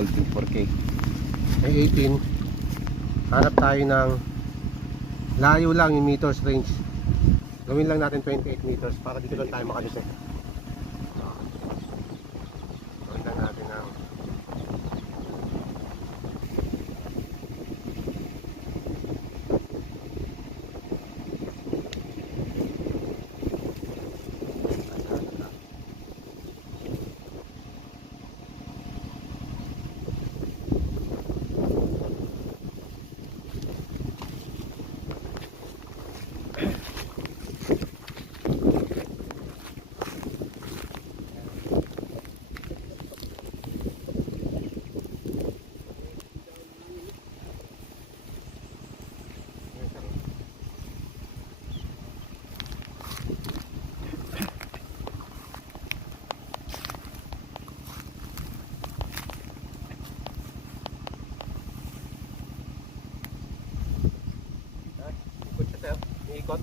voltage 4K. May 18. Hanap tayo ng layo lang yung meters range. Gawin lang natin 28 meters para dito lang tayo makalisip. Gawin lang natin ng ikot.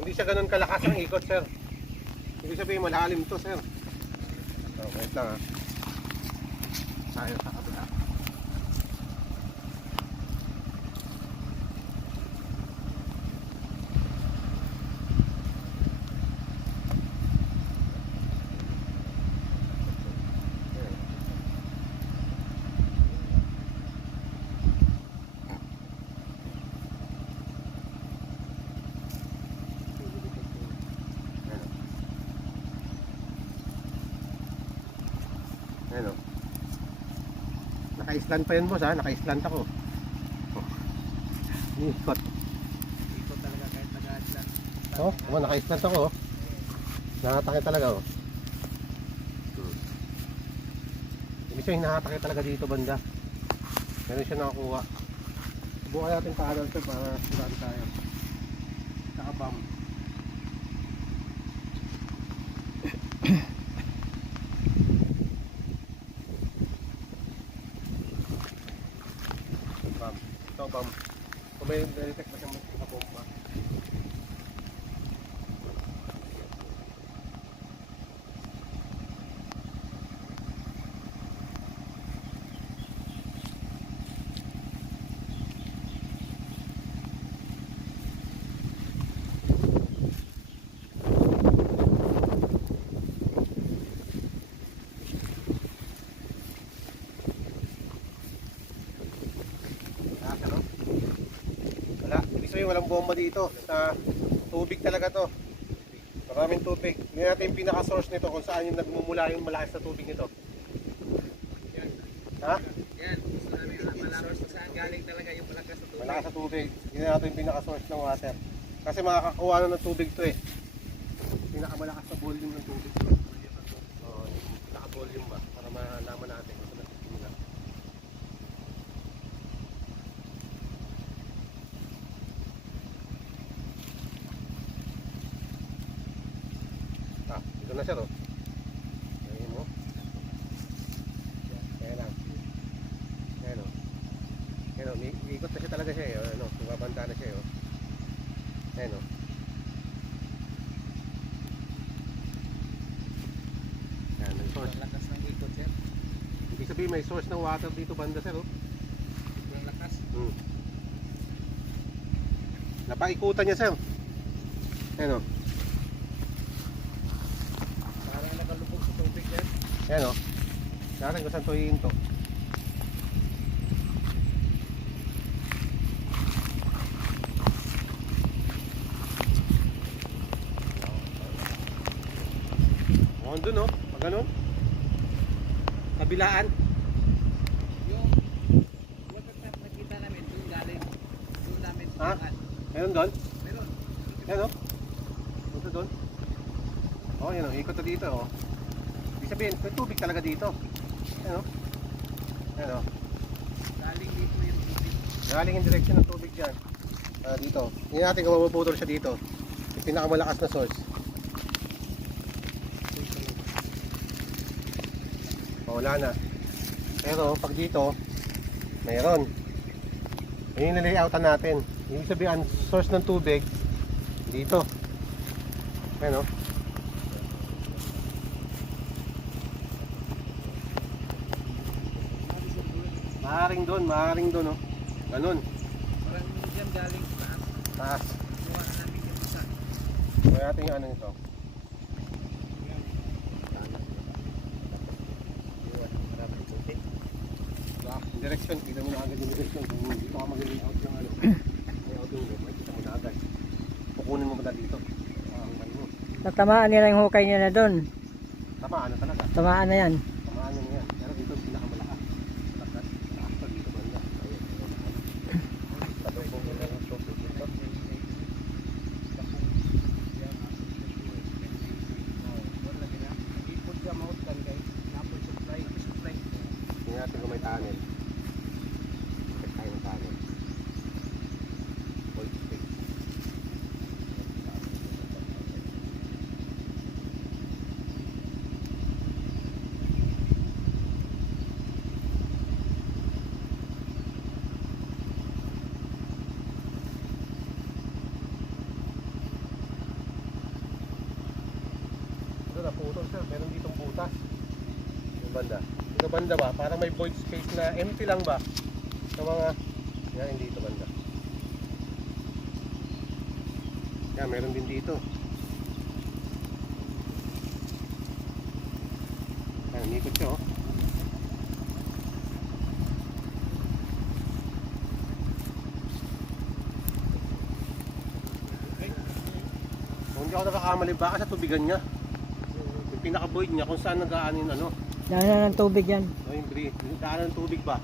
Hindi siya ganun kalakas ang ikot, sir. Hindi sabihin malalim to, sir. So, wait lang ha. Tayo sa kabila. Ayan o. Naka-island pa yan, boss ha. Naka-island ako. Ikot. Ikot talaga kahit naka-island. Naka-island ako. Nakatake talaga oh. Ibig sabihin nakatake talaga dito banda. Meron siya nakakuha. Subukan natin paano ito para sigurado tayo. Nakabam. Ito bam. Kung may detect pa siyang nakabomba. Walang bomba dito sa tubig talaga to. Maraming tubig. Hindi natin yung pinaka-source nito kung saan yung nagmumula yung malakas na tubig nito. Yan. Ha? Yan. Gusto namin yung source na saan galing talaga yung malakas na tubig. Malakas na tubig. Hindi natin yung pinaka-source ng water. Kasi makakakuha na ng tubig to eh. Pinakamalakas na volume ng tubig to. Pinaka-volume ba? Para malaman natin. Ito na siya to. Ayan mo. Ayan lang. Ayan o. Ayan o. Ikot na siya talaga siya eh. Ano, bumabanda na siya eh. Ayan o. Ayan, may source. Lakas ng ikot, sir. Ibig sabihin may source ng water dito banda sir o. Sobrang lakas. Napaikutan niya sir. Ayan o. Ayan o. Natin kung saan ito hihinto. Mukhang dun o. Pag ganun. Kabilaan. Yung water tap nakita namin, doon galing. Doon namin Ha? sinukan. Meron doon? Meron. Ayan o. Punta doon. O yan o. Ikot na dito o. Ibig sabihin, may tubig talaga dito. Ayan o. Ayan o. Galing dito yung tubig. Galing yung direksyon ng tubig dyan. Dito. Hindi natin kung mapuputol siya dito. Yung pinakamalakas na source. Wala na. Pero pag dito, mayroon. Yun yung nilayoutan natin. Ibig sabihin, ang source ng tubig dito. Ayan o. Maaaring doon, oh. Ganun, Parang dyan galing sa taas. taas. Kuha na namin yung isa. Kaya natin yung ano nito. Yung direction, tignan mo na agad yung direction. Kung hindi pa ka mag-layout yung ano, layout yung makikita mo na agad. Kukunin mo ba dito? Ang ano mo. Natamaan nila yung hukay nila doon. Tama, ano talaga? Tamaan na yan. Tamaan na yan. Pero dito ang pinakamalakas. Takas pa dito banda. Tabi ko muna yung tubig dito. Tingnan natin kung may tunnel. Check tayo ng tunnel. Hold space. Ito na, putol sir. Meron ditong butas. Yung banda. Ito banda ba? Parang may void space na empty lang ba? Sa mga... Yan, hindi ito banda. Yan, meron din dito. Yan, umikot siya oh. Kung hindi ako nakakamali, baka sa tubigan niya. Yung pinaka-void niya kung saan nag-aan yung ano. Daanan ng tubig yan. O yung breeze, yung daanan ng tubig ba?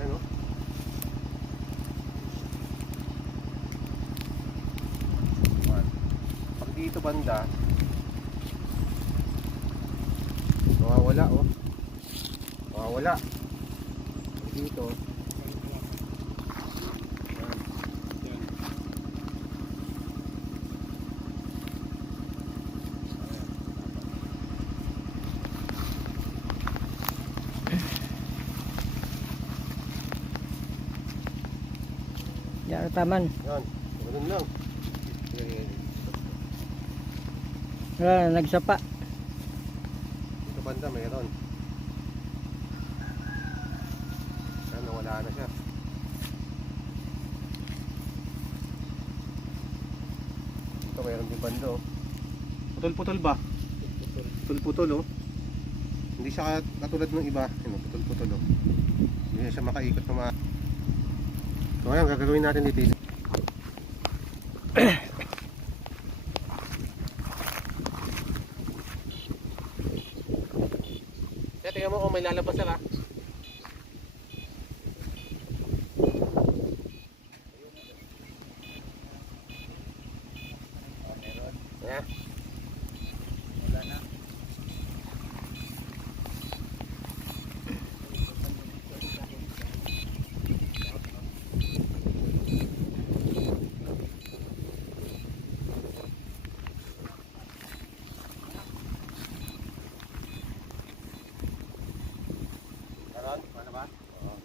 Ano? Pag dito banda, mawawala oh. Mawawala. Pag dito, Yan, taman. yan. Ganun lang. Wala na, nagsapa. Dito banda mayroon. Yan, nawala na siya. Ito mayroon din banda oh. Putol-putol ba? Putol-putol oh. Hindi siya katulad ng iba. Ano, putol-putol oh. Hindi siya makaikot na So ayan, gagawin natin dito. Tingnan mo kung may lalabas na. Yeah. Wala na. Meron? Ano ba? Oo.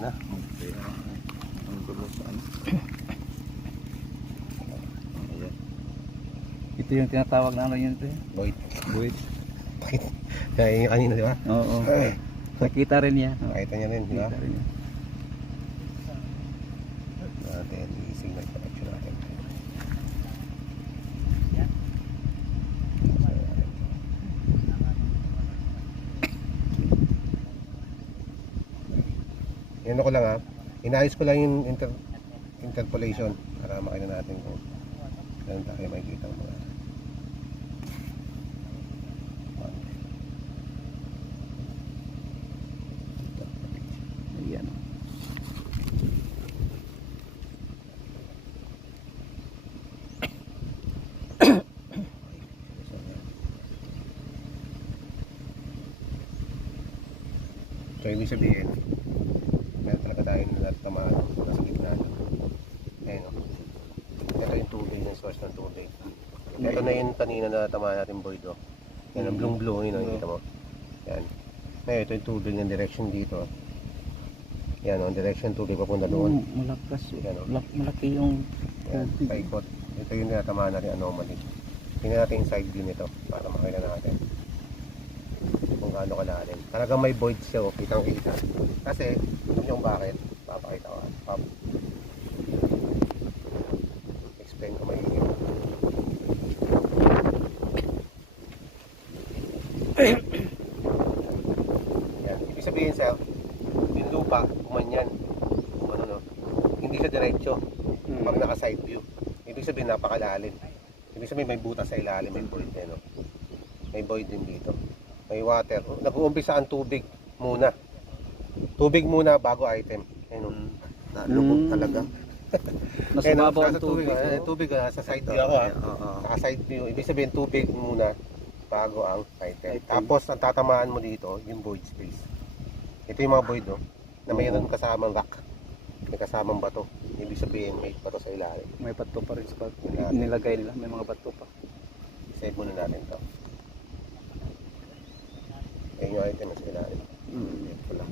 na. Ang gulo sa ano. Ayan. Ito yung tinatawag na ano yun ito. Void. Buwit. Kaya yung kanina, di ba? Oo. Nakita rin niya. Nakita niya rin, di ba? Nakita rin niya. Natin, i-signal connection natin. ano ko lang ha, inayos ko lang yung interpolation para makita natin kung ganun tayo makikita ang mga Ayan. so ibig sabihin meron talaga tayo natamaan nasa gitna na ayun o ito yung tubig yung source ng tubig ito na yung kanina na natamaan natin Boyd o yan ang blue blue yun nakikita mo yan ngayon ito yung tubig ng direction dito yan ang direction tubig papunta doon Malakas. yan o Malaki yung yan paikot ito yung natamaan natin anomaly tingnan natin yung side view nito para makita natin kung gaano kalalim. Talagang may void siya, oh, kitang kita. Kasi, yung bakit, papakita ko. Explain ko mahigit. Yan. Ibig sabihin sir, yung lupa, kumanyan. Kung ano, no? Hindi siya diretso. Pag naka-side view. Ibig sabihin, napakalalim. Ibig sabihin, may butas sa ilalim, may void din, no? May void din dito. May water. Nag-uumpisa ang tubig muna. Tubig muna bago item. Ayun. Lubog talaga. Mas Ayun, mababaw ang nasa tubig. tubig sa side view ako. Oo. Sa side view. Ibig sabihin tubig muna bago ang item. Tapos ang tatamaan mo dito, yung void space. Ito yung mga void, no? Na mayroon kasamang rock. May kasamang bato. Ibig sabihin may bato sa ilalim. May bato pa rin sa pag nilagay nila. May mga bato pa. Save muna natin to. Ayun yung item sa ilalim. Ito lang.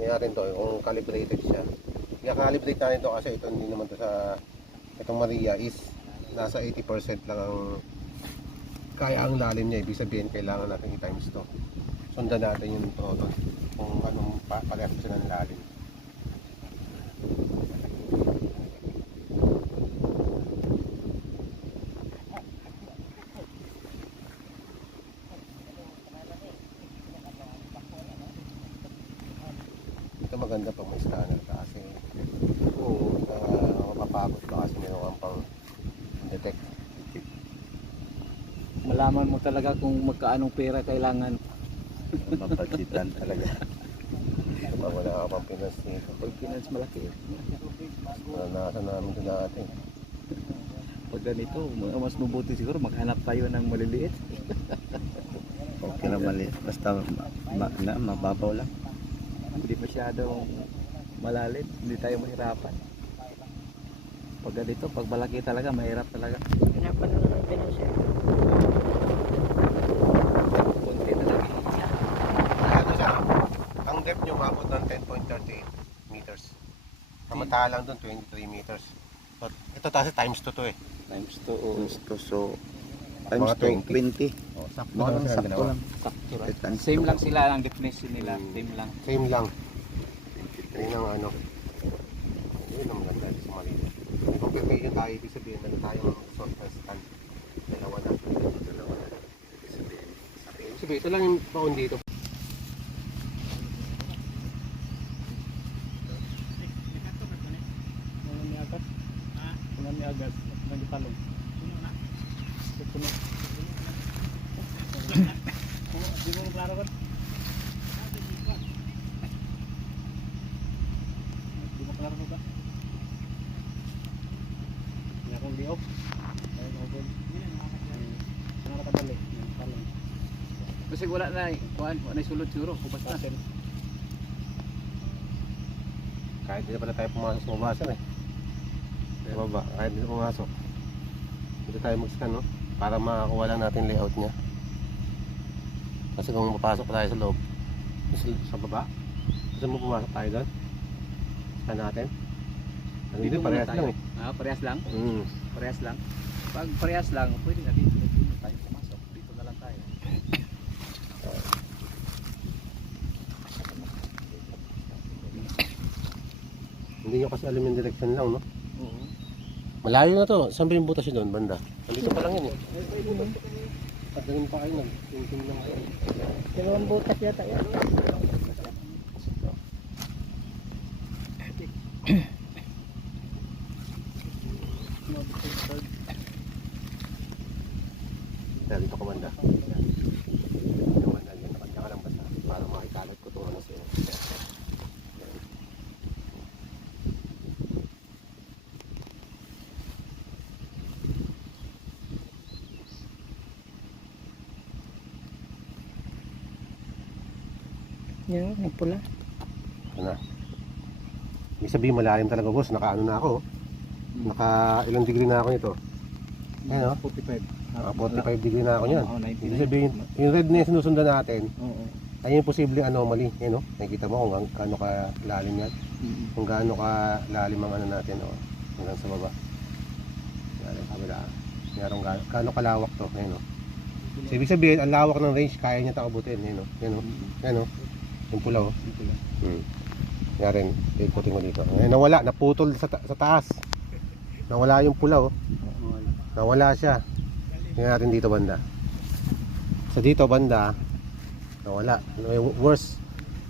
Natin to kung calibrated siya. I-calibrate natin to kasi ito hindi naman to sa itong Maria is nasa 80% lang ang kaya ang lalim niya. Ibig sabihin kailangan natin i-times to. Sundan natin yung proton kung anong parehas siya ng lalim. Ito maganda pag may scanner ka kasi mapapagod ka kasi meron kang pang detect. Malaman mo talaga kung magkaanong pera kailangan. Mabudgetan talaga. Pag wala ka pang finance dito. Pag finance malaki. Nasa namin ito dati. Pag ganito, mas mabuti siguro maghanap tayo ng maliliit. Okay na mali. Basta mababaw lang. Hindi masyadong malalim, hindi tayo mahirapan. Pag ganito, pag malaki talaga, mahirap talaga. Hinapan na lang ganyan siya. Kunti na lang. Ano siya? Ang depth nyo umabot ng 10.38 meters. Samantalang doon 23 meters. But ito kasi times 2 to eh. Times 2. Gusto so times Mga 20. Oh, sakto Baka lang sila sakto dalawa. lang. Sakto lang. Times Same two. lang sila ang definition nila. Same lang. Same lang. Yun ang ano. Yun ang maganda sa Marina. May confirmation tayo, ibig sabihin meron tayong sort ng stand. Dalawa na. Ibig sabihin, ito lang yung baon dito. May agas. May agas. May palong. Di mo klaro ba? Di mo klaro ba? Hindi akong di-off. Ayun, open. Ano nakadali? Palong. Kasi wala na kuan, wala na sulod siguro, basta. Kahit di na pala tayo pumasok sa mabasa eh. Sa baba, kahit di na pumasok. Dito tayo mag-scan, no? Para makakuha lang natin layout niya. Kasi kung mapasok tayo sa loob, sa baba, gusto mo pumasok tayo doon? Scan natin? Ano dito, parehas lang eh. Ah, parehas lang? Mm. Parehas lang. Pag parehas lang, pwede na dito tayo pumasok. Dito na lang tayo. Hindi nyo kasi alam yung direction lang, no? Oo. Malayo na to. Saan ba yung butas yun doon, banda? Nandito pa lang yun eh. At ganun pa kayo nag-tingting lang kayo. Dalawang butas yata yan. Kaya dito ko banda. Yung banda yan, nakanda ka lang basta. Para makikalat ko ito ano sa'yo. Yan, may pula. Ano? Ibig sabihin malalim talaga boss. Naka ano na ako. Naka ilang degree na ako nito. Ayan o. 45. Naka 45 degree na ako niyan. Oo, 99. Ibig sabihin, yung red na yung sinusundan natin, Oo. ay yung posibleng anomaly. Yan o. Nakikita mo kung gaano ka lalim yan. Kung gaano ka lalim ang ano natin o. Hanggang sa baba. Yan ang kabila. Yan ang gaano kalawak to. Yan o. So ibig sabihin, ang lawak ng range, kaya niya takabutin. Yan o. Yan o. Yan o. Yung pula o. Yan rin. Ikutin mo dito. Ngayon, nawala. Naputol sa taas. Nawala yung pula o. Nawala siya. Tingnan natin dito banda. Sa dito banda, nawala. May worse.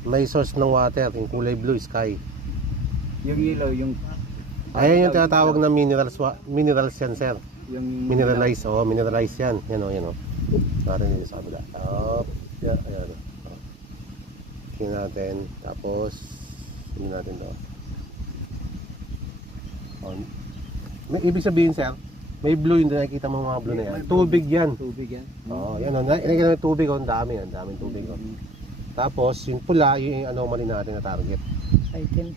May source ng water. Yung kulay blue, sky. Yung ilaw, yung Ayan yung tinatawag na minerals yan, sir. yung Mineralize, oh, mineralize yan. Yan o, yan o. Natin dito sa kabila. Up. Yan, ayan o. Tingnan natin. Tapos, tingnan natin to. Oh. May ibig sabihin, sir, may blue yung nakikita mo mga blue na yan. Tubig yan. tubig yan. Oo, yan o. Nakikita mo yung tubig o. Ang dami yan. Daming tubig o. Tapos, yung pula, yung anomaly natin na target. Item.